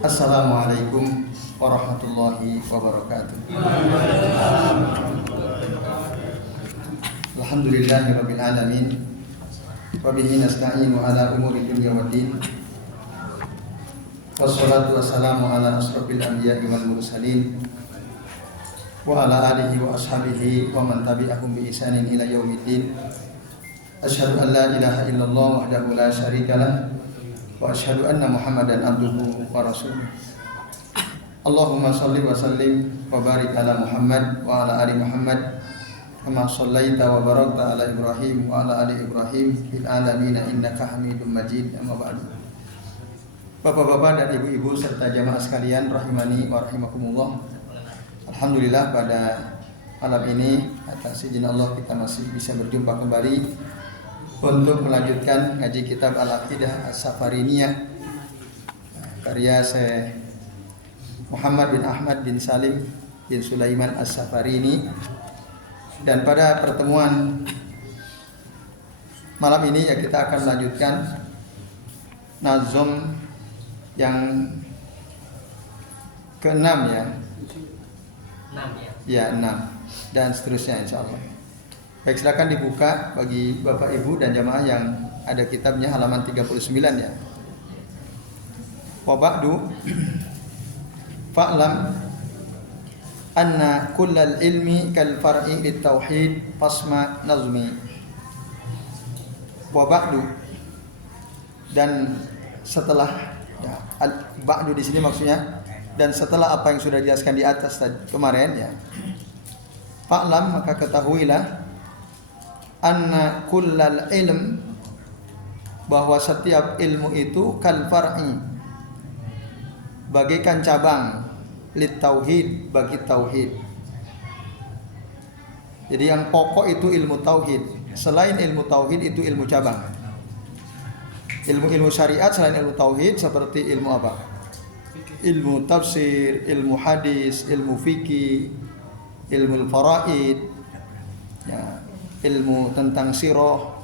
Assalamualaikum warahmatullahi wabarakatuh. Alhamdulillahirabbil alamin. Wa bihi nasta'inu ala umuri dunya waddin. Wassalatu wassalamu ala asrofil anbiya'i wal mursalin wa ala alihi wa ashabihi wa man tabi'ahum bi ihsanin ila yaumiddin. Asyhadu an la ilaha illallah wahdahu la syarikalah wa asyhadu anna Muhammadan abduhu wa rasuluh. Allahumma shalli wa sallim wa barik ala Muhammad wa ala ali Muhammad kama shallaita wa barakta ala Ibrahim wa ala ali Ibrahim fil alamin innaka Hamidum Majid. Amma ba'du. Bapak-bapak dan ibu-ibu serta jamaah sekalian rahimani wa rahimakumullah. Alhamdulillah pada malam ini atas izin Allah kita masih bisa berjumpa kembali untuk melanjutkan ngaji kitab Al-Aqidah As-Safariniyah karya Syekh Muhammad bin Ahmad bin Salim bin Sulaiman As-Safarini. Dan pada pertemuan malam ini ya kita akan melanjutkan nazom yang ke-6 ya. 6 ya. Ya, 6 dan seterusnya insyaallah. Baik, silakan dibuka bagi Bapak Ibu dan jamaah yang ada kitabnya halaman 39 ya. Wa ba'du fa'lam anna kullal ilmi kal far'i lit tauhid fasma nazmi. Wa ba'du, dan setelah ya, ba'du di sini maksudnya dan setelah apa yang sudah dijelaskan di atas tadi kemarin ya. Fa'lam, maka ketahuilah anna kullal ilm, bahwa setiap ilmu itu kal far'i, bagaikan cabang, lit tauhid, bagi tauhid. Jadi yang pokok itu ilmu tauhid, selain ilmu tauhid itu ilmu cabang. Ilmu-ilmu syariat selain ilmu tauhid seperti ilmu apa? Ilmu tafsir, ilmu hadis, ilmu fikih, ilmu faraid ya, ilmu tentang sirah,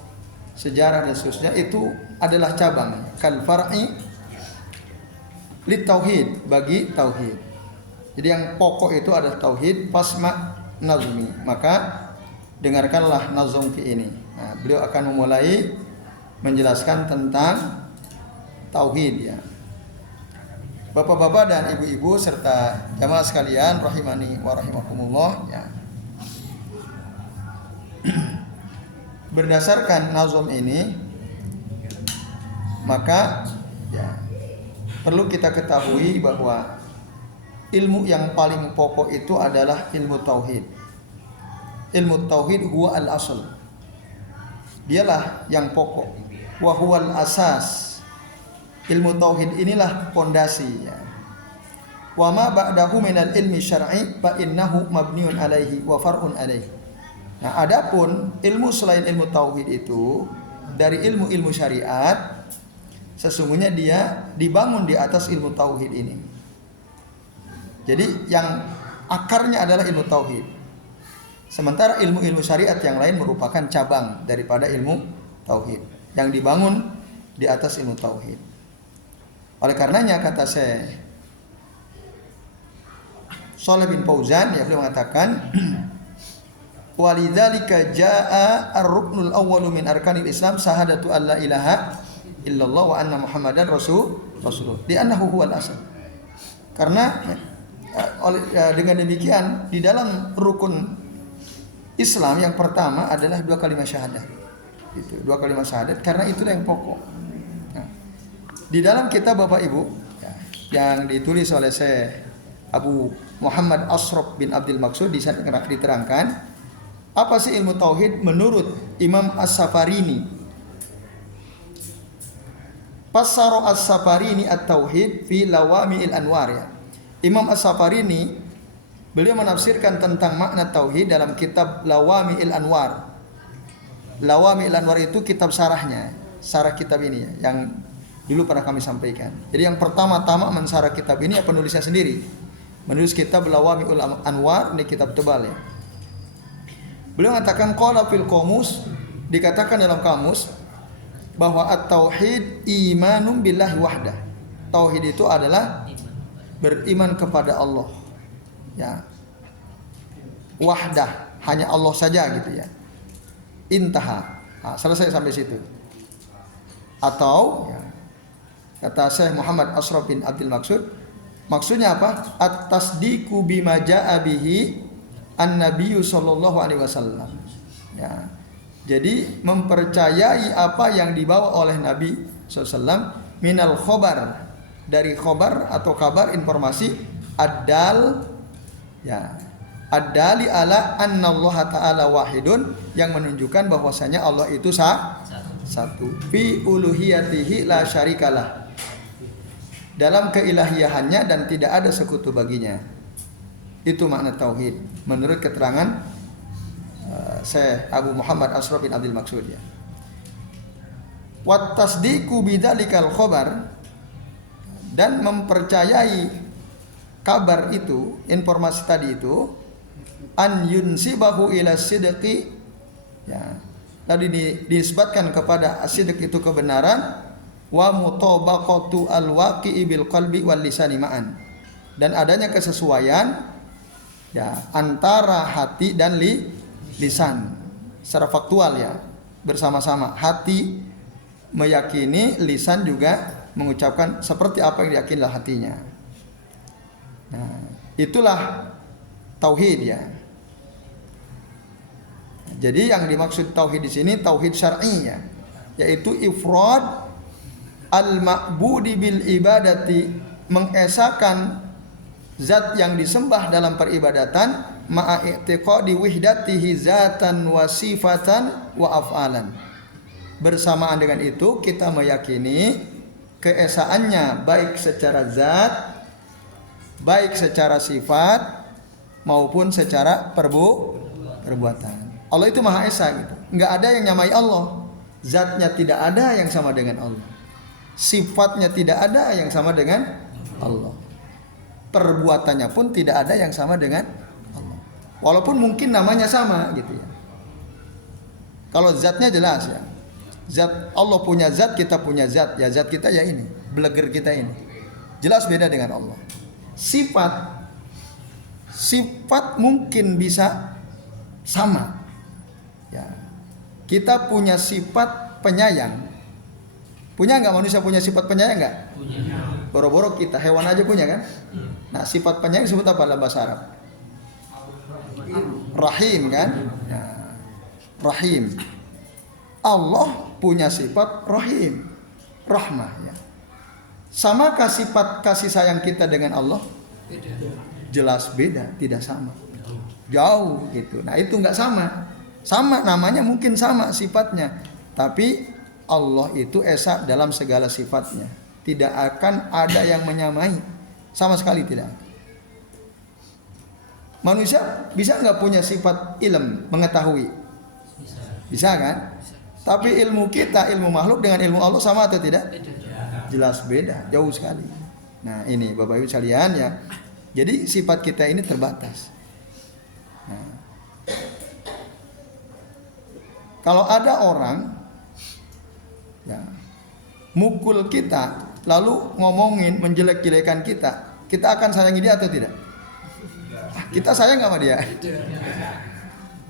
sejarah dan seterusnya, itu adalah cabang kal far'i lit tauhid, bagi tauhid. Jadi yang pokok itu adalah tauhid. Fasma nazmi, maka dengarkanlah nazum fi ini. Nah, beliau akan memulai menjelaskan tentang tauhid ya. Bapak-bapak dan ibu-ibu serta jamaah sekalian rahimani wa rahimakumullah ya. Berdasarkan nazum ini maka ya perlu kita ketahui bahwa ilmu yang paling pokok itu adalah ilmu tauhid. Ilmu tauhid huwa al-asl. Dialah yang pokok. Wa huwal asas. Ilmu tauhid inilah pondasi ya. Wa ma ba'dahu minal ilmi syar'i fa innahu mabniun alaihi wa far'un alaihi. Nah, adapun ilmu selain ilmu tauhid itu dari ilmu-ilmu syariat, sesungguhnya dia dibangun di atas ilmu tauhid ini. Jadi yang akarnya adalah ilmu tauhid. Sementara ilmu-ilmu syariat yang lain merupakan cabang daripada ilmu tauhid yang dibangun di atas ilmu tauhid. Oleh karenanya kata Syekh Shalih bin Fauzan ya, beliau mengatakan walidzalika jaa ar-ruknul awwalu min arkanil Islam syahadatu alla ilaha illallah wa anna Muhammadan rasulullah di annahu huwal asal. Karena dengan demikian di dalam rukun Islam yang pertama adalah dua kalimat syahadat. Itu dua kalimat syahadat karena itulah yang pokok. Nah, di dalam kitab Bapak Ibu ya, yang ditulis oleh Syekh Abu Muhammad Ashraf bin Abdul Maqsud di sana diterangkan apa sih ilmu tauhid menurut Imam As-Safarini. Fassara As-Safarini at-tauhid fi Lawami'il Anwar ya. Imam As-Safarini beliau menafsirkan tentang makna tauhid dalam kitab Lawami'il Anwar. Lawami'il Anwar itu kitab sarahnya, sarah kitab ini ya, yang dulu pernah kami sampaikan. Jadi yang pertama-tama mensarah kitab ini ya penulisnya sendiri. Menulis kitab Lawami'il Anwar, ini kitab tebal ya. Beliau mengatakan qala fil qamus, dikatakan dalam kamus bahwa at-tauhid imanum billahi wahdah. Tauhid itu adalah beriman kepada Allah. Ya. Wahdah, hanya Allah saja gitu ya. Intaha. Nah, selesai sampai situ. Atau ya, kata Syekh Muhammad Ashraf bin Abdul Maksud, maksudnya apa? At-tasdiqu bima jaa bihi an-nabiyyu sallallahu alaihi wasallam. Ya. Jadi mempercayai apa yang dibawa oleh Nabi SAW minal khobar, dari khobar atau kabar informasi ad-dal ya, ad-dali ala annallaha ta'ala wahidun, yang menunjukkan bahwasanya Allah itu satu fi uluhiyatihi la syarikalah, dalam keilahiyahannya dan tidak ada sekutu baginya. Itu makna tauhid menurut keterangan Syekh Abu Muhammad Ashraf bin Abdul Maksud ya. Wat tasdiqu bidzalikal khabar, dan mempercayai kabar itu, informasi tadi itu, an yunsibahu ila sidqi ya. Tadi disebutkan kepada sidq itu kebenaran, wa mutabaqatu alwaqi'i bil qalbi wal lisani ma'an, dan adanya kesesuaian ya antara hati dan lisan secara faktual ya, bersama-sama. Hati meyakini, lisan juga mengucapkan seperti apa yang diyakinilah hatinya. Nah, itulah tauhid ya. Jadi yang dimaksud tauhid di sini tauhid syar'i ya, yaitu ifrad al-ma'budi bil ibadati, mengesahkan zat yang disembah dalam peribadatan, ma'a i'tiqadi wihdatihi zatan wa sifatan wa af'alan. Bersamaan dengan itu kita meyakini keesaannya baik secara zat, baik secara sifat maupun secara perbuatan. Allah itu Maha Esa gitu. Enggak ada yang nyamai Allah. Zatnya tidak ada yang sama dengan Allah. Sifatnya tidak ada yang sama dengan Allah. Perbuatannya pun tidak ada yang sama dengan Allah. Walaupun mungkin namanya sama gitu ya. Kalau zatnya jelas ya. Zat Allah punya zat, kita punya zat. Ya zat kita ya ini, beleger kita ini. Jelas beda dengan Allah. Sifat mungkin bisa sama. Ya. Kita punya sifat penyayang. Punya enggak manusia punya sifat penyayang enggak? Punya. Boro-boro kita, hewan aja punya kan? Nah, sifat penyayang disebut apa dalam bahasa Arab? Rahim kan? Nah, Rahim. Allah punya sifat Rahim, rahmah ya. Samakah sifat kasih sayang kita dengan Allah? Jelas beda, tidak sama. Jauh gitu. Nah, itu enggak sama. Sama namanya mungkin sama sifatnya, tapi Allah itu esa dalam segala sifatnya. Tidak akan ada yang menyamai, sama sekali tidak. Manusia bisa nggak punya sifat ilm, mengetahui? Bisa kan? Tapi ilmu kita, ilmu makhluk dengan ilmu Allah sama atau tidak? Jelas beda, jauh sekali. Nah ini Bapak Ibu sekalian ya. Jadi sifat kita ini terbatas. Nah, kalau ada orang ya, mukul kita, lalu ngomongin menjelek-jelekan kita, kita akan sayangi dia atau tidak? Kita sayang sama dia.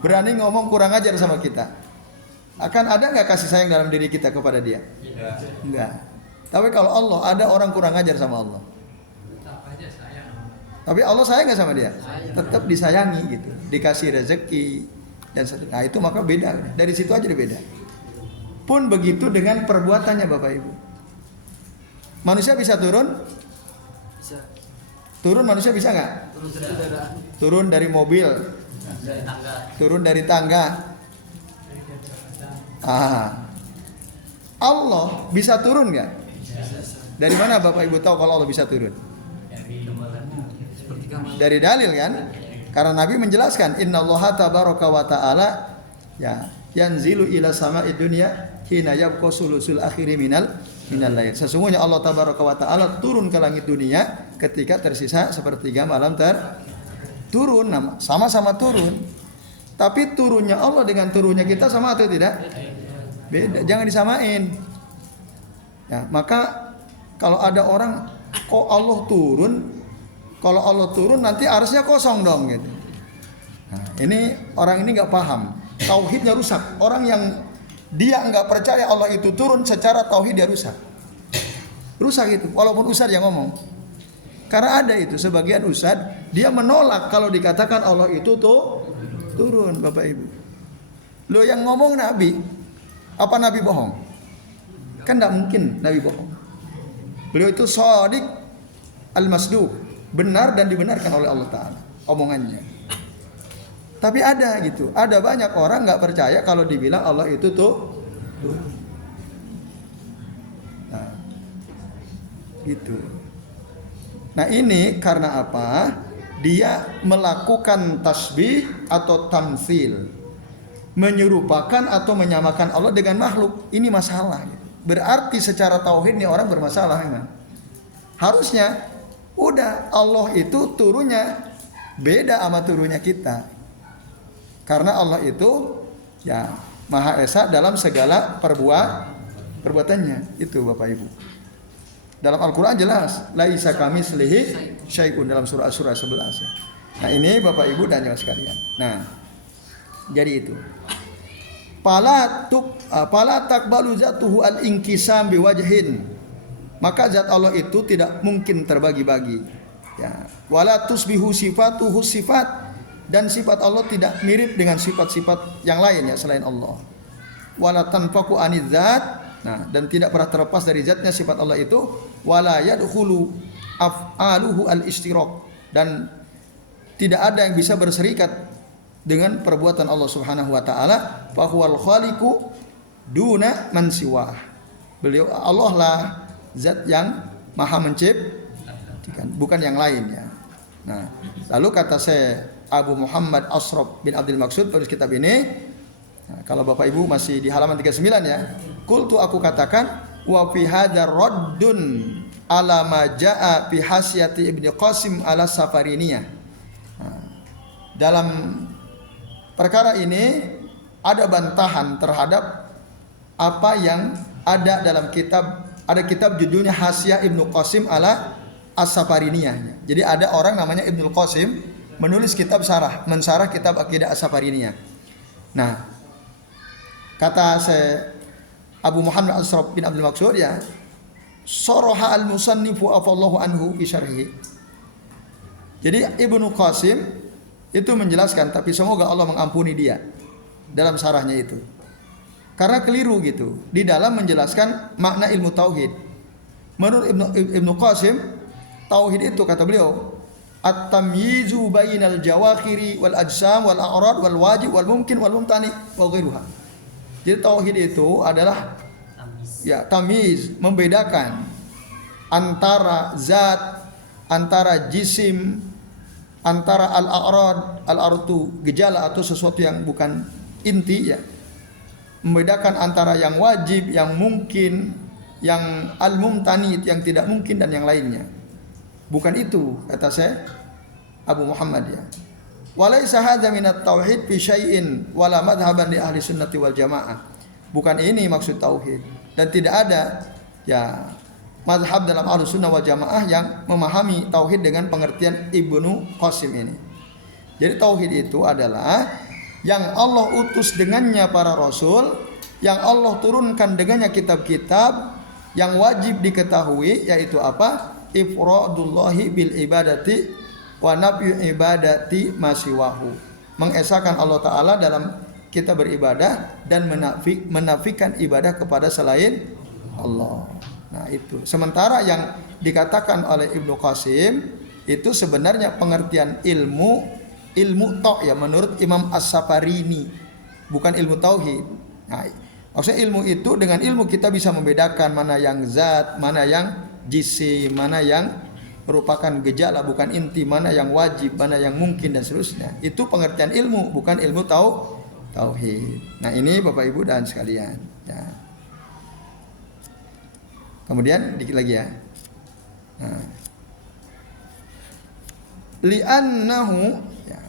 Berani ngomong kurang ajar sama kita, akan ada nggak kasih sayang dalam diri kita kepada dia? Enggak. Tapi kalau Allah, ada orang kurang ajar sama Allah, tapi Allah sayang nggak sama dia? Tetap disayangi gitu, dikasih rezeki dan seterusnya. Nah itu maka beda. Dari situ aja beda. Pun begitu dengan perbuatannya Bapak Ibu. Manusia bisa turun? Bisa. Turun manusia bisa nggak? Turun dari mobil. Turun dari tangga. Allah bisa turun nggak? Dari mana Bapak Ibu tahu kalau Allah bisa turun? Dari dalil kan? Karena Nabi menjelaskan innallaha tabaraka wa ta'ala ya yanzilu ila sama'id dunya hina yabqa sulusul akhiri minal lail. Sesungguhnya Allah tabaraka wa ta'ala turun ke langit dunia ketika tersisa sepertiga malam turun, sama-sama turun. Tapi turunnya Allah dengan turunnya kita sama atau tidak? Beda, jangan disamain. Ya, maka kalau ada orang kok Allah turun Kalau Allah turun nanti arsy-nya kosong dong gitu. Nah, ini orang ini nggak paham. Tauhidnya rusak. Orang yang dia nggak percaya Allah itu turun secara tauhid dia rusak. Rusak itu. Walaupun ustaz yang ngomong. Karena ada itu sebagian ustaz dia menolak kalau dikatakan Allah itu tuh turun, Bapak Ibu. Lo yang ngomong Nabi. Apa Nabi bohong? Kan tidak mungkin Nabi bohong. Beliau itu shadiq al-masduq, benar dan dibenarkan oleh Allah Ta'ala omongannya. Tapi ada gitu, ada banyak orang nggak percaya kalau dibilang Allah itu tuh. Nah, gitu. Nah ini karena apa? Dia melakukan tasbih atau tamtsil, menyerupakan atau menyamakan Allah dengan makhluk. Ini masalah. Berarti secara tauhid nih orang bermasalah memang. Harusnya udah Allah itu turunnya beda sama turunnya kita. Karena Allah itu ya Maha Esa dalam segala perbuatannya. Itu Bapak Ibu. Dalam Al-Qur'an jelas, laisa kamitslihi syai'un dalam surah 11 ya. Nah, ini Bapak Ibu dan jemaah sekalian. Nah, jadi itu. Pala takbalu zatuhu al-inkisam biwajhin. Maka zat Allah itu tidak mungkin terbagi-bagi. Ya. Wala tusbihu sifatuhu sifat, dan sifat Allah tidak mirip dengan sifat-sifat yang lain ya selain Allah. Wala tanfaku anidz zat. Nah, dan tidak pernah terlepas dari zatnya sifat Allah itu. Wala yadkhulu af'aluhu al-ishtirak, dan tidak ada yang bisa berserikat dengan perbuatan Allah Subhanahu wa taala. Fa huwal khaliqu duna man siwah. Beliau Allah lah zat yang maha menciptakan, bukan yang lainnya. Nah, lalu kata saya Abu Muhammad Ashraf bin Abdul Maqsud penulis kitab ini. Nah, kalau Bapak Ibu masih di halaman 39 ya. Qultu aku katakan wa fi hadzal raddun ala ma jaa fi hasyati Ibnu Qasim ala Safariniyah. Nah, dalam perkara ini ada bantahan terhadap apa yang ada dalam kitab, ada kitab judulnya Hasyiah Ibnu Qasim ala As-Safariniyah. Jadi ada orang namanya Ibnu Qasim menulis kitab mensarah kitab Aqidah As-Safariniyah. Nah, kata saya Abu Muhammad Ashraf bin Abdul Maqsud ya, saraha al-musannifu afallahu anhu fi syarhi. Jadi Ibnu Qasim itu menjelaskan, tapi semoga Allah mengampuni dia dalam sarahnya itu. Karena keliru gitu di dalam menjelaskan makna ilmu tauhid. Menurut Ibnu Qasim, tauhid itu kata beliau at-tamyizu bainal jawakhiri wal ajsam wal a'rad wal wajib wal mumkin wal mumtani wa ghairuha. Jadi tauhid itu adalah ya tamyiz, membedakan antara zat, antara jisim, antara al-a'rad, al-artu gejala atau sesuatu yang bukan inti ya. Membedakan antara yang wajib, yang mungkin, yang al-mumtani yang tidak mungkin dan yang lainnya. Bukan itu kata saya Abu Muhammad ya. Walaysa hadza minat tauhid fi syai'in wala madhhaban li ahli sunnati wal jamaah. Bukan ini maksud tauhid, dan tidak ada ya mazhab dalam ahli sunnah wal jamaah yang memahami tauhid dengan pengertian Ibnu Qasim ini. Jadi tauhid itu adalah yang Allah utus dengannya para rasul, yang Allah turunkan dengannya kitab-kitab, yang wajib diketahui yaitu apa? Ifradullahi bil ibadati wa nafyu ibadati masiwahu. Mengesahkan Allah Ta'ala dalam kita beribadah dan menafikan ibadah kepada selain Allah. Nah itu. Sementara yang dikatakan oleh Ibnu Qasim itu sebenarnya pengertian ilmu tok ya menurut Imam As-Safarini, bukan ilmu tauhid. Nah, maksudnya ilmu itu dengan ilmu kita bisa membedakan mana yang zat, mana yang jisim, mana yang merupakan gejala bukan inti, mana yang wajib, mana yang mungkin dan seterusnya. Itu pengertian ilmu, bukan ilmu tauhid. Nah, ini Bapak Ibu dan sekalian, ya. Kemudian dikit lagi ya. Nah. Li'annahu ya.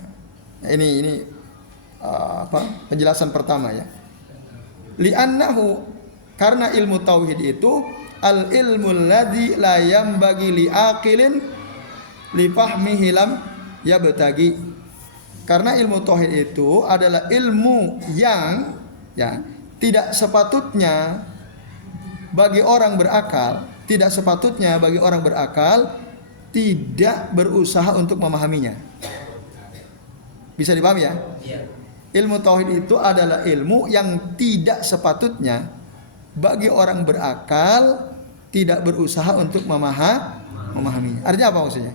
Ini penjelasan pertama ya. Li'annahu, karena ilmu tauhid itu al ilmu alladzi la yambagi li aqilin li fahmihi lam yabtagi. Karena ilmu tauhid itu adalah ilmu yang ya tidak sepatutnya bagi orang berakal, tidak berusaha untuk memahaminya. Bisa dipahami ya? Ilmu tauhid itu adalah ilmu yang tidak sepatutnya bagi orang berakal tidak berusaha untuk memahaminya. Artinya apa maksudnya?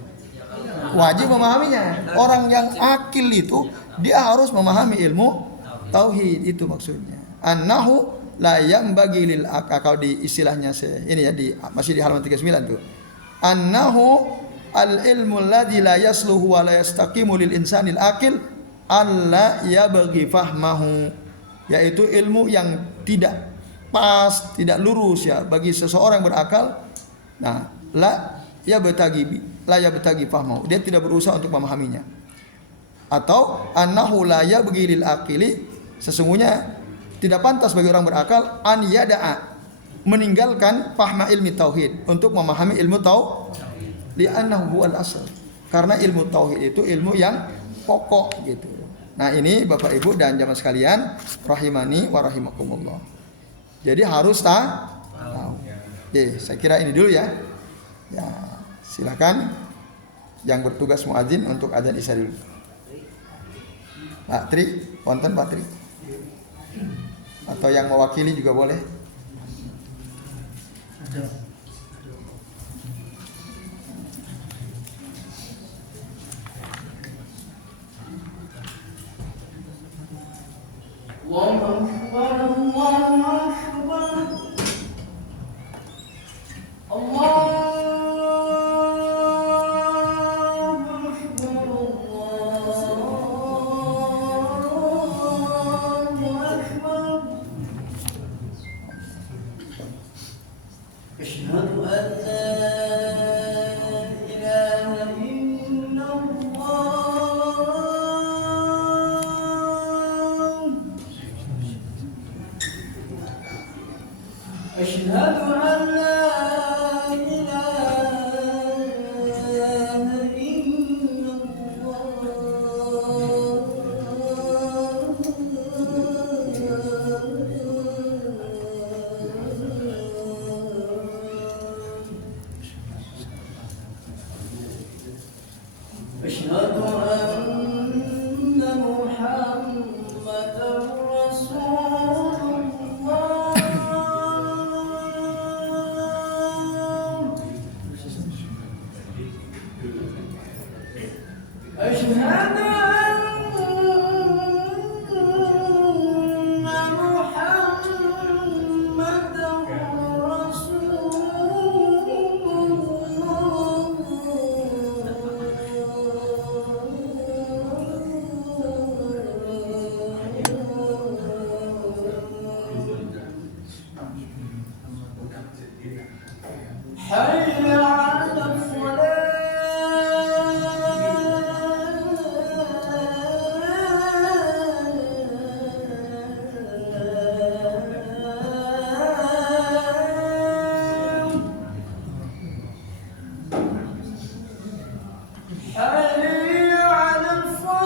Wajib memahaminya. Orang yang akil itu dia harus memahami ilmu tauhid, itu maksudnya. Annahu la yambagi lil akal, di istilahnya ini ya masih di halaman 39 tuh. Annahu al ilmu alladzi la yasluhu wa la yastaqimu lil insanil akil alla yabghi fahmahu, yaitu ilmu yang tidak pas, tidak lurus ya bagi seseorang berakal. Nah, la yabtagi fahmahu, dia tidak berusaha untuk memahaminya. Atau annahu la yabghi lil aqili, sesungguhnya tidak pantas bagi orang berakal an yada'a, meninggalkan fahma ilmi tauhid, untuk memahami ilmu tauhid, li'annahu huwal asal, karena ilmu tauhid itu ilmu yang pokok gitu. Nah, ini Bapak Ibu dan jamaah sekalian rahimani wa rahimakumullah. Jadi harus tahu. Oke, saya kira ini dulu ya. Ya, silakan yang bertugas muadzin untuk adzan isya dulu. Pak Tri, wonten Pak Tri? Atau yang mewakili juga boleh. Allahu Akbar, Allahu Akbar, Allahu أشهد أن لا إله إلا الله أشهد أن لا إله إلا أشهد أن محمدا رسول الله أشهد أن محمدا حي على حي على الفلاح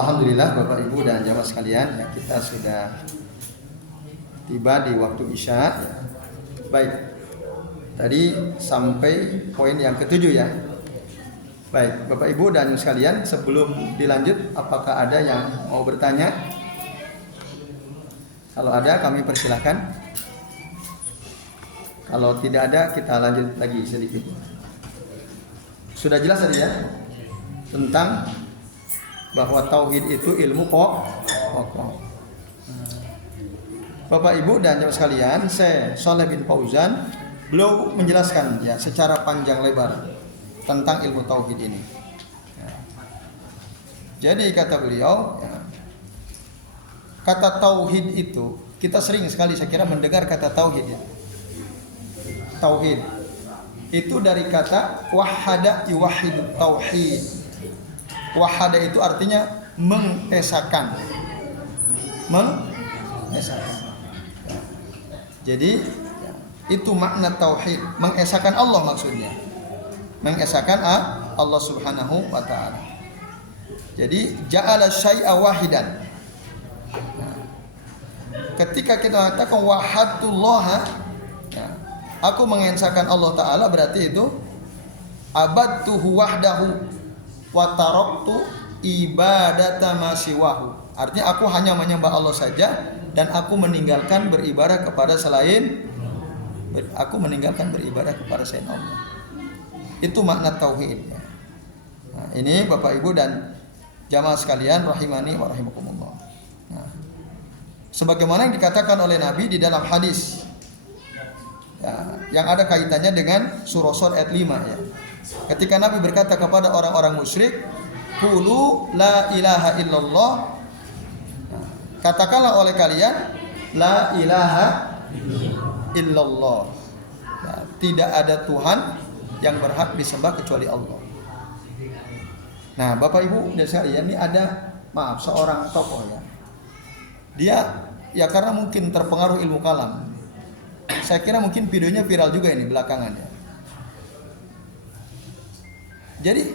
Alhamdulillah Bapak Ibu dan jamaah sekalian, ya, kita sudah tiba di waktu Isya. Ya. Baik, tadi sampai poin yang ketujuh ya. Baik, Bapak Ibu dan sekalian, sebelum dilanjut, apakah ada yang mau bertanya? Kalau ada, kami persilahkan. Kalau tidak ada, kita lanjut lagi sedikit. Sudah jelas tadi ya tentang bahwa tauhid itu ilmu pokok. Bapak Ibu dan jemaah sekalian, saya Shaleh bin Fauzan, beliau menjelaskan ya secara panjang lebar tentang ilmu tauhid ini. Ya. Jadi kata beliau, ya, kata tauhid itu kita sering sekali saya kira mendengar kata tauhid ya. Tauhid itu dari kata wahada yuwahidu tauhid. Wahada itu artinya mengesakan. Jadi itu makna tauhid, mengesakan Allah maksudnya. Mengesakan Allah Subhanahu wa taala. Jadi ja'ala syai'a wahidan. Nah, ketika kita katakan wahadullah, ya, aku mengesakan Allah taala, berarti itu abadtuhu wahdahu wa taraktu ibadata ma siwahu. Artinya aku hanya menyembah Allah saja dan aku meninggalkan beribadah kepada selain Allah. Itu makna tauhid. Nah, ini Bapak Ibu dan jamaah sekalian rahimani wa rahimakumullah. Nah, sebagaimana yang dikatakan oleh Nabi di dalam hadis ya, yang ada kaitannya dengan surah Shad ayat 5 ya. Ketika Nabi berkata kepada orang-orang musyrik, "Qulu la ilaha illallah." Nah, katakanlah oleh kalian la ilaha illallah. Nah, tidak ada Tuhan yang berhak disembah kecuali Allah. Nah, Bapak Ibu dan sekalian, ini ada seorang tokoh ya. Dia ya karena mungkin terpengaruh ilmu kalam. Saya kira mungkin videonya viral juga ini belakangan ya. Jadi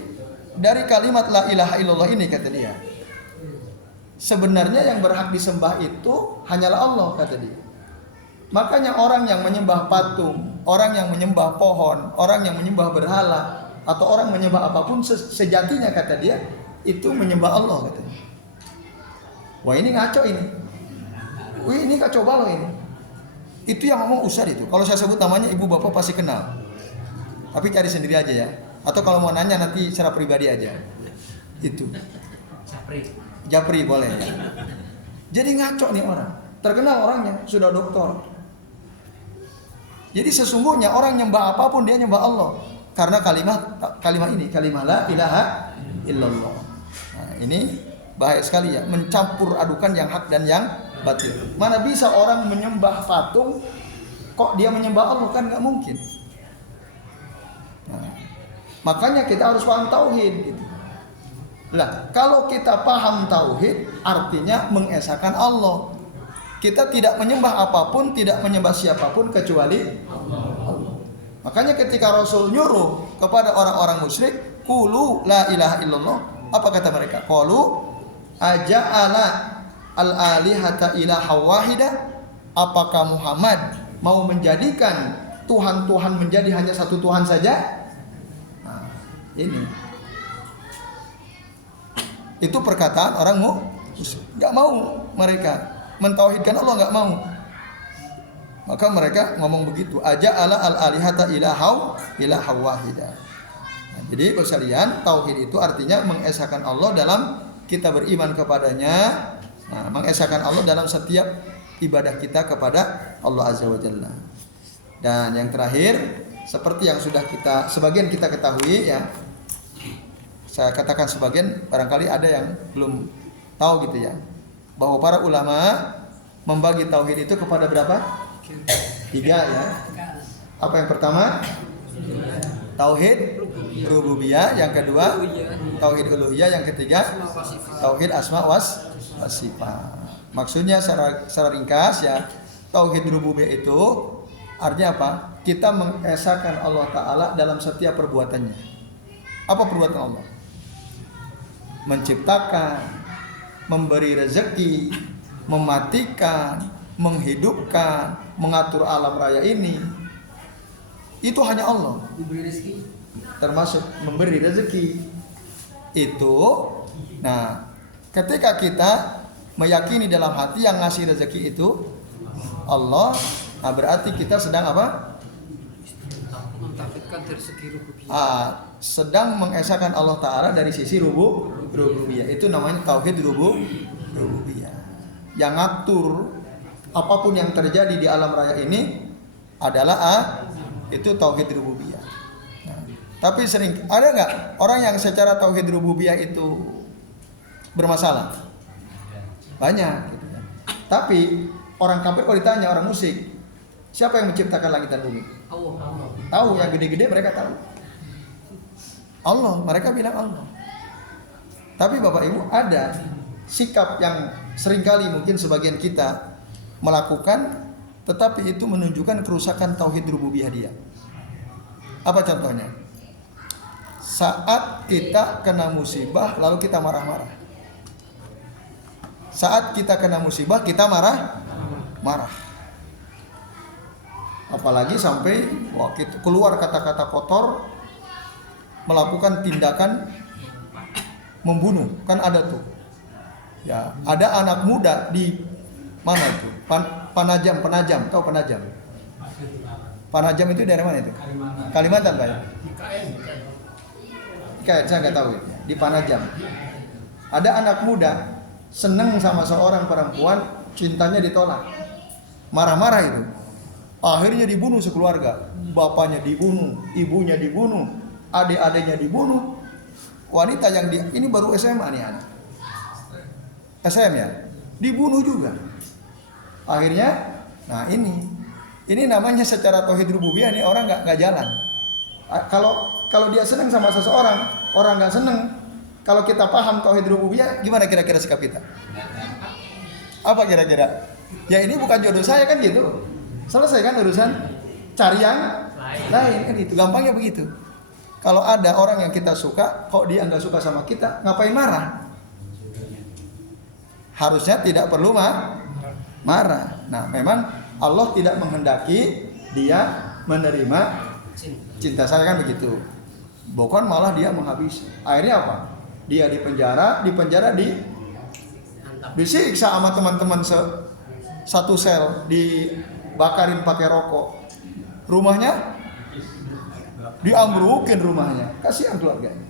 dari kalimat la ilaha illallah ini kata dia, sebenarnya yang berhak disembah itu hanyalah Allah kata dia. Makanya orang yang menyembah patung, orang yang menyembah pohon, orang yang menyembah berhala, atau orang menyembah apapun sejatinya kata dia itu menyembah Allah kata dia. Wah ini ngaco ini. Wih ini kacau balau ini. Itu yang ngomong Ustaz itu. Kalau saya sebut namanya ibu bapak pasti kenal. Tapi cari sendiri aja ya. Atau kalau mau nanya nanti secara pribadi aja. Itu. Japri boleh. Jadi ngaco nih orang. Terkenal orangnya, sudah doktor. Jadi sesungguhnya orang nyembah apapun dia nyembah Allah. Karena kalimat ini, kalimat la ilaha illallah. Nah, ini bahaya sekali ya, mencampur adukan yang hak dan yang batil. Mana bisa orang menyembah patung kok dia menyembah Allah, kan nggak mungkin. Nah, makanya kita harus paham tauhid gitu. Lah, kalau kita paham tauhid artinya mengesahkan Allah. Kita tidak menyembah apapun, tidak menyembah siapapun kecuali Allah. Makanya ketika Rasul nyuruh kepada orang-orang musyrik, qulu la ilaha illallah, apa kata mereka? Qalu aja'ala al-alihata ilaha wahida? Apakah Muhammad mau menjadikan Tuhan-Tuhan menjadi hanya satu Tuhan saja? Nah, ini. Itu perkataan orang musyrik. Enggak mau mereka mentauhidkan Allah, enggak mau. Maka mereka ngomong begitu, aja'ala al-alihata ilaha wahida. Nah, jadi sekalian, tauhid itu artinya mengesahkan Allah dalam kita beriman kepadanya. Nah, mengesahkan Allah dalam setiap ibadah kita kepada Allah Azza wa Jalla. Dan yang terakhir, seperti yang sudah sebagian kita ketahui ya. Saya katakan sebagian, barangkali ada yang belum tahu gitu ya. Bahwa para ulama membagi tauhid itu kepada berapa? 3 ya. Apa yang pertama? Tauhid rububiyah, yang kedua tauhid uluhiyah, yang ketiga tauhid asma was sifat. Maksudnya secara ringkas ya, tauhid rububiyah itu artinya apa? Kita mengesahkan Allah Ta'ala dalam setiap perbuatannya. Apa perbuatan Allah? Menciptakan, memberi rezeki, mematikan, menghidupkan, mengatur alam raya ini, itu hanya Allah. Termasuk memberi rezeki itu. Nah, ketika kita meyakini dalam hati yang ngasih rezeki itu Allah, nah berarti kita sedang apa? Sedang mengesahkan Allah Ta'ala dari sisi rububiyah. Itu namanya tauhid rububiyah. Yang ngatur apapun yang terjadi di alam raya ini adalah itu tauhid rububiyah. Nah, tapi sering ada nggak orang yang secara tauhid rububiyah itu bermasalah? Banyak. Gitu kan. Tapi orang kafir kalau ditanya, orang musyrik, siapa yang menciptakan langit dan bumi? Allah. Tahu, yang gede-gede mereka tahu. Allah, mereka bilang Allah. Tapi Bapak Ibu, ada sikap yang seringkali mungkin sebagian kita melakukan, tetapi itu menunjukkan kerusakan tauhid rububiyah dia. Apa contohnya? Saat kita kena musibah lalu kita marah-marah. Saat kita kena musibah kita marah. Apalagi sampai waktu itu keluar kata-kata kotor, melakukan tindakan membunuh, kan ada tuh. Ya, ada anak muda di mana itu? Penajam, tahu Penajam? Penajam itu daerah mana itu? Kalimantan, Pak. IKN, saya nggak tahu itu. Di Penajam. Ada anak muda seneng sama seorang perempuan, cintanya ditolak. Marah-marah itu. Akhirnya dibunuh sekeluarga. Bapaknya dibunuh, ibunya dibunuh, adik-adiknya dibunuh. Wanita yang ini baru SMA nih anak. SM ya, dibunuh juga. Akhirnya, nah ini namanya secara tauhid rububiyah nih orang nggak jalan. Kalau dia senang sama seseorang, orang nggak senang. Kalau kita paham tauhid rububiyah, gimana kira-kira sikap kita? Apa kira-kira? Ya ini bukan jodoh saya kan gitu. Selesai kan urusan, cari yang lain kan itu. Gampangnya begitu. Kalau ada orang yang kita suka, kok dia nggak suka sama kita, ngapain marah? Harusnya tidak perlu marah. Nah, memang Allah tidak menghendaki dia menerima cinta saya kan begitu. Bukan malah dia menghabisi. Akhirnya apa? Dia disiksa sama teman-teman satu sel, dibakarin pakai rokok. Rumahnya diambrukin rumahnya. Kasihan keluarganya.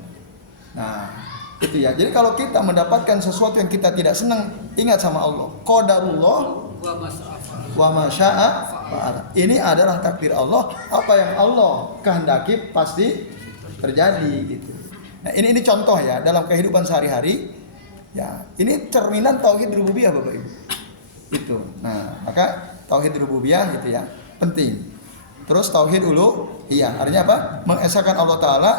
Nah, itu ya. Jadi kalau kita mendapatkan sesuatu yang kita tidak senang, ingat sama Allah. Qadarullah wa ma syaa fa'ala. Ini adalah takdir Allah. Apa yang Allah kehendaki pasti terjadi gitu. Nah, ini contoh ya dalam kehidupan sehari-hari. Ya, ini cerminan tauhid rububiyah Bapak Ibu. Itu. Nah, maka tauhid rububiyah itu ya penting. Terus tauhid uluhiyah, artinya apa? Mengesahkan Allah Ta'ala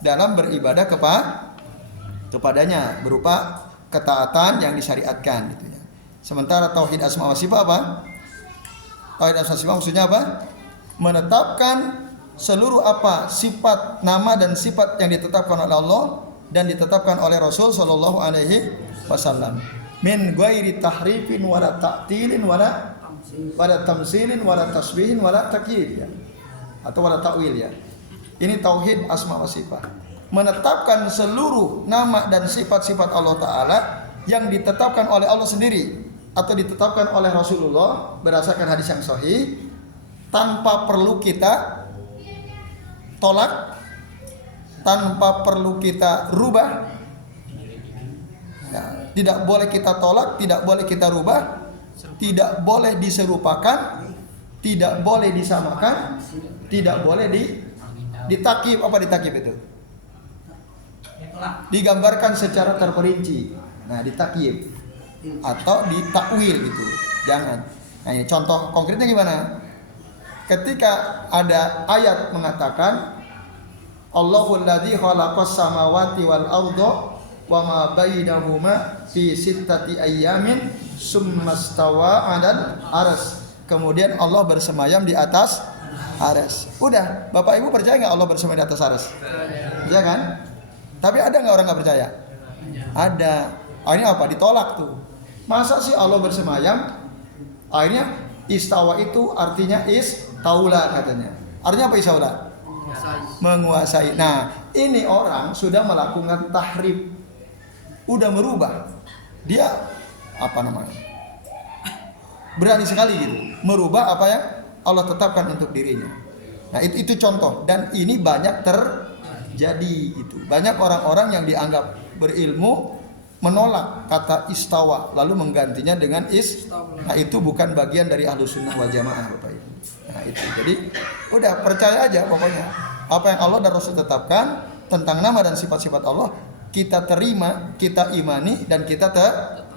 dalam beribadah kepadanya berupa ketaatan yang disyariatkan gitu ya. Sementara tauhid asma wa sifat apa? Tauhid asma wa sifat maksudnya apa? Menetapkan seluruh apa sifat, nama dan sifat yang ditetapkan oleh Allah dan ditetapkan oleh Rasul sallallahu alaihi wasallam. Min ghairi tahrifin wala ta'tilin wala tamsilin wala tasbihin wala takyif ya. Atau wala ta'wil ya. Ini tauhid asma wa sifat. Menetapkan seluruh nama dan sifat-sifat Allah Ta'ala yang ditetapkan oleh Allah sendiri atau ditetapkan oleh Rasulullah berdasarkan hadis yang sahih tanpa perlu kita tolak, tanpa perlu kita rubah ya, tidak boleh kita tolak, tidak boleh kita rubah, tidak boleh diserupakan, tidak boleh disamakan, tidak boleh ditakib. Apa ditakib itu? Digambarkan secara terperinci. Nah, ditakib atau ditakwil gitu. Jangan. Nah, ini contoh konkretnya gimana? Ketika ada ayat mengatakan Allahul ladzi khalaqas samawati wal arda wa ma bainahuma fi sittati ayyamin summa stawa 'alal arsy. Kemudian Allah bersemayam di atas arsy. Udah, Bapak Ibu percaya enggak Allah bersemayam di atas arsy? Iya kan? Tapi ada enggak orang enggak percaya? Ada. Akhirnya apa? Ditolak tuh. Masa sih Allah bersemayam? Akhirnya istawa itu artinya istaula katanya. Artinya apa istaula? Menguasai. Nah, ini orang sudah melakukan tahrif. Udah merubah. Dia apa namanya? Berani sekali gitu. Merubah apa yang Allah tetapkan untuk dirinya. Nah, itu contoh, dan ini banyak terjadi gitu. Banyak orang-orang yang dianggap berilmu menolak kata istawa lalu menggantinya dengan Nah, itu bukan bagian dari Ahlussunnah wal Jamaah, Bapak Ibu. Nah, itu. Jadi udah percaya aja pokoknya. Apa yang Allah dan Rasul tetapkan tentang nama dan sifat-sifat Allah, kita terima, kita imani, dan kita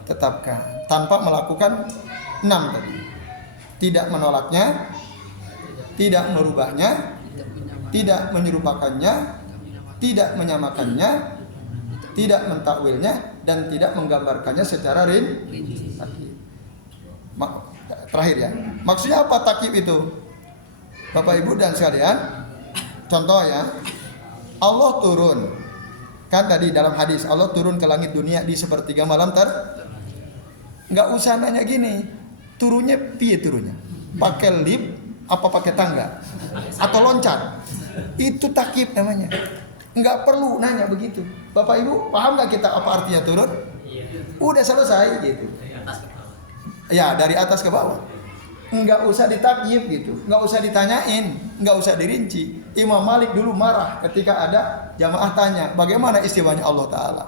tetapkan tanpa melakukan 6 tadi. Tidak menolaknya, tidak merubahnya, tidak menyerupakannya, tidak menyamakannya, tidak mentakwilnya, dan tidak menggambarkannya secara rinci. Terakhir ya, maksudnya apa takyib itu? Bapak Ibu dan sekalian, contoh ya, Allah turun. Kan tadi dalam hadis Allah turun ke langit dunia di sepertiga malam nggak usah nanya gini, turunnya piye turunnya? Pakai lift apa pakai tangga atau loncat? Itu takyib namanya. Nggak perlu nanya begitu. Bapak Ibu paham nggak kita apa artinya turun? Udah selesai gitu. Ya, dari atas ke bawah. Nggak usah ditakyib gitu, nggak usah ditanyain, nggak usah dirinci. Imam Malik dulu marah ketika ada jamaah tanya bagaimana istiwanya Allah Ta'ala.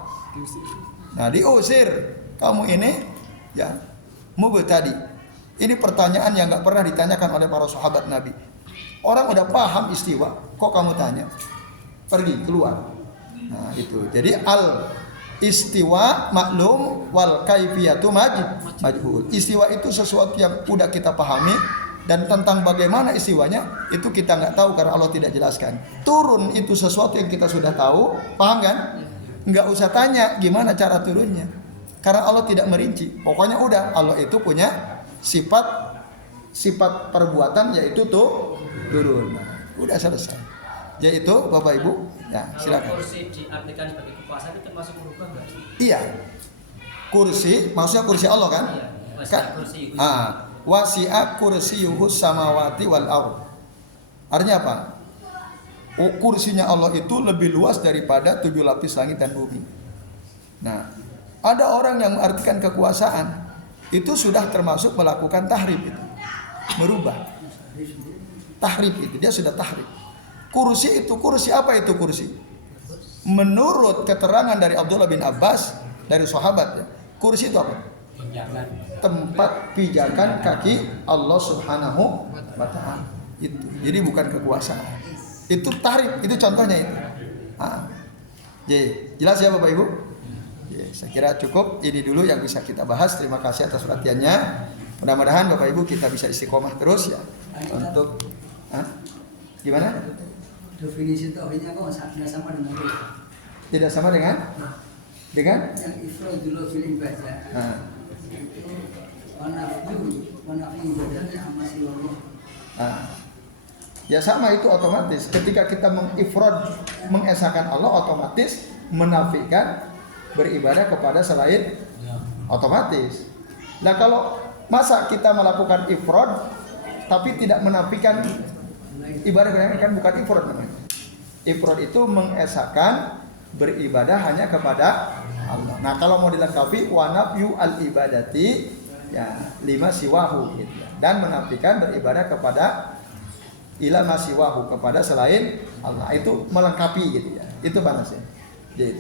Nah, diusir, kamu ini ya mubtadi. Ini pertanyaan yang nggak pernah ditanyakan oleh para sahabat Nabi. Orang udah paham istiwa, kok kamu tanya? Pergi, keluar. Nah, itu. Jadi istiwa maklum wal kaifiyatu majhul. Istiwa itu sesuatu yang udah kita pahami, dan tentang bagaimana istiwanya itu kita nggak tahu karena Allah tidak jelaskan. Turun itu sesuatu yang kita sudah tahu, paham kan? Nggak usah tanya gimana cara turunnya, karena Allah tidak merinci. Pokoknya udah, Allah itu punya sifat perbuatan, yaitu turun. Nah, udah selesai. Yaitu Bapak Ibu, ya silakan. Kalau kursi diartikan sebagai kekuasaan itu termasuk merubah nggak? Iya. Kursi, maksudnya kursi Allah kan? Iya. Kursi. Wasi'a kursiyuhus samawati wal ardh. Artinya apa? Kursinya Allah itu lebih luas daripada 7 lapis langit dan bumi. Nah, ada orang yang mengartikan kekuasaan itu sudah termasuk melakukan tahrif itu. Merubah. Tahrif itu, dia sudah tahrif. Kursi itu, kursi apa itu kursi? Menurut keterangan dari Abdullah bin Abbas, dari sahabat ya, kursi itu apa? Tempat pijakan kaki Allah Subhanahu wa Ta'ala. Itu. Jadi bukan kekuasaan. Itu tahrif, itu contohnya itu. Jadi, jelas ya Bapak Ibu? Saya kira cukup ini dulu yang bisa kita bahas. Terima kasih atas perhatiannya. Mudah-mudahan Bapak Ibu kita bisa istiqomah terus ya untuk gimana? Definisi tauhidnya kok tidak sama dengan itu? Tidak sama dengan yang ifradul fil ibadah. Itu wanafi ibadahnya masih Allah. Ya sama, itu otomatis. Ketika kita mengifrad, mengesahkan Allah, otomatis menafikan beribadah kepada selain, otomatis. Nah, kalau masa kita melakukan ifrad tapi tidak menafikan ibadah, kan bukan ifrad namanya. Ifrad itu mengesahkan beribadah hanya kepada Allah. Nah, kalau mau dilengkapi wa nafyu al ibadati ya lima siwahu gitu ya. Dan menafikan beribadah kepada ila masiwahu, kepada selain Allah. Itu melengkapi gitu ya. Itu panasnya. Gitu.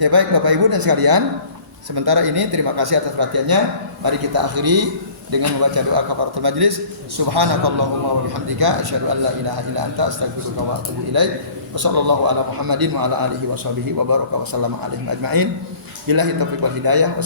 Ya baik Bapak Ibu dan sekalian, sementara ini terima kasih atas perhatiannya. Mari kita akhiri dengan membaca doa kafaratul majlis. Subhanakallahumma wa bihamdika asyhadu an la ilaha illa anta astaghfiruka wa atubu ilaik. Wassallallahu ala Muhammadin wa ala alihi wa sahbihi wa baraka wa sallama alaihi ajmain. Billahi taufiq wal hidayah.